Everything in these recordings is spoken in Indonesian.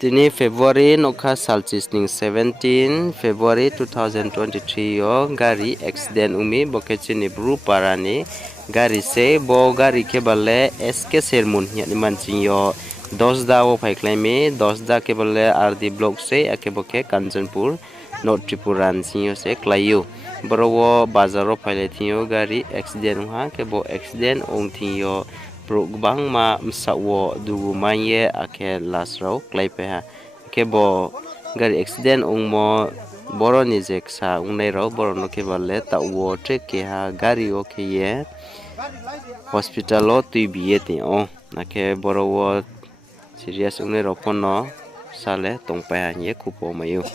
Tini Februari nokha salcisning 17 Februari 2023 yo gari accident umi bokechini bru parani gari se bo gari ke balle SK sermun yani mancing yo dosda o paiklaimi dosda ke balle RD block se ake boke Kanchanpur North Tripuran sinyo se klayu borowo bazaro pailethio gari accident ha ke bo accident ong thio bang ma msawo dugu manye ake lasrau klaipeha kebo gari accident ongmo boroni jeksa ungnai rok borono keballe tawo trek keha gari o keye hospital o tuibiye tio nake borowo serious ungnai rok pono sale tongpaha ye kupo mayu.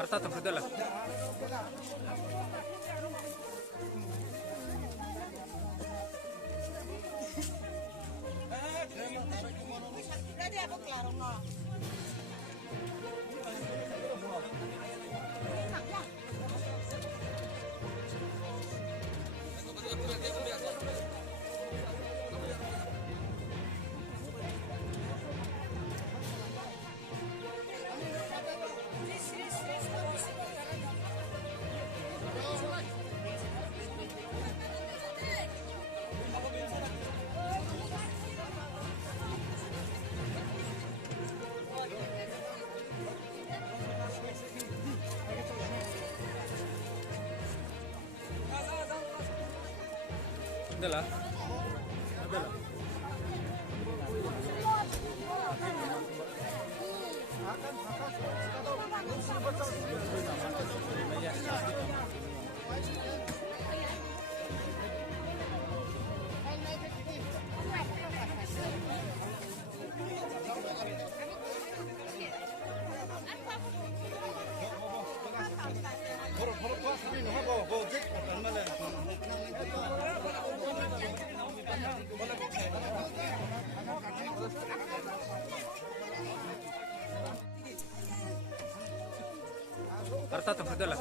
Arta tempatnya. Adalah. Arta tempatnya lah.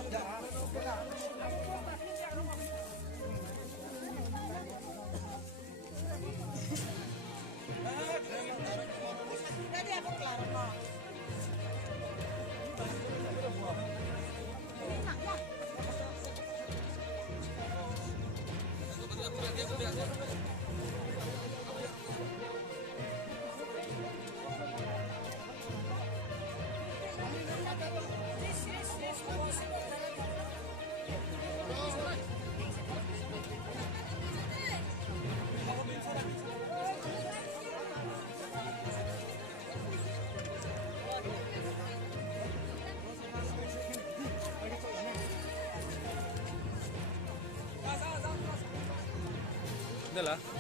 Adalah.